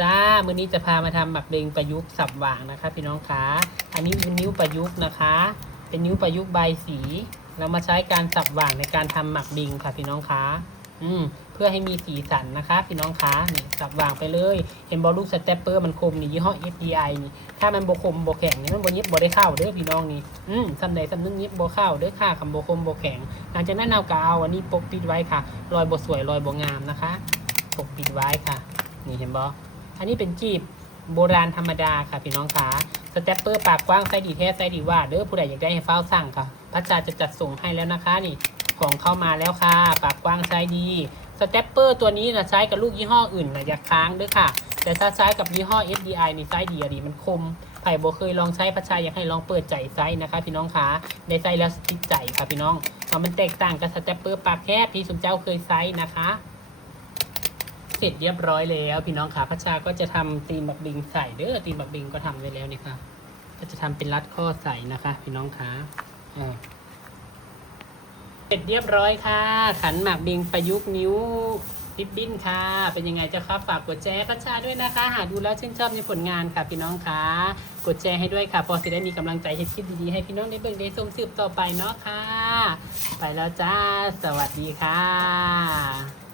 จ้ามื้อนี้จะพามาทำหมักเบงประยุกต์สับหว่างนะคะพี่น้องคะอันนี้เป็นนิ้วประยุกต์นะคะ เป็นนิ้วประยุกต์ใบสีเรามาใช้การสับหว่างในการทำหมักเบงค่ะพี่น้องคะเพื่อให้มีสีสันนะคะพี่น้องคะนี่สับหว่างไปเลยเห็นบอลลูกสเตปเปอร์มันคมนี่ยี่ห้อ FDI นี่ถ้ามันโบคมโบแข็งนี่มันโบยิบโบได้เข้าเด้อพี่น้องนี่สำใดสำนึงยิบโบเข้าเด้อค่ะคำโบคมโบแข็งหลังจากนั้นเอากาวอันนี้ปกปิดไว้ค่ะรอยโบสวยรอยโบงามนะคะปกปิดไว้ค่ะนี่เห็นบออันนี้เป็นจีบโบราณธรรมดาค่ะพี่น้องคะสเตปเปอร์ปากกว้างไซส์ดีแท้ไซส์ดีว่าเด้อผู้ใดอยากได้ให้เฝ้าสั่งค่ะพระจ่าจะจัดส่งให้แล้วนะคะนี่ของเข้ามาแล้วค่ะปากกว้างไซส์ดีสเตปเปอร์ตัวนี้นะใช้กับลูกยี่ห้ออื่นนะอย่าค้างด้วยค่ะแต่ถ้าใช้กับยี่ห้อ FDI นี่ไซส์ดีมันคมไผ่โบเคยลองใช้พระจ่าอยากให้ลองเปิดใจไซส์นะคะพี่น้องคะได้ไซส์แล้วติดใจค่ะพี่น้องเพราะมันแตกต่างกับสเตปเปอร์ปากแคบที่สมเจ้าเคยไซส์นะคะเสร็จเรียบร้อยแล้วพี่น้องค่ะพระชาก็จะทำตีนบักบิงใส่เด้อตีนบักบิงก็ทำไว้แล้วนี่ค่ะก็จะทำเป็นรัดข้อใส่นะคะพี่น้องค่ะเสร็จเรียบร้อยค่ะขันหมากบิงประยุกต์นิ้วริบบิ้นค่ะเป็นยังไงเจ้าครับฝากกดแชร์พระชาด้วยนะคะหากดูแล้วชื่นชอบในผลงานค่ะพี่น้องค่ะกดแชร์ให้ด้วยค่ะพอจะได้มีกำลังใจให้คลิปดีๆให้พี่น้องได้เบิ่งได้ชมสืบต่อไปเนาะค่ะไปแล้วจ้าสวัสดีค่ะ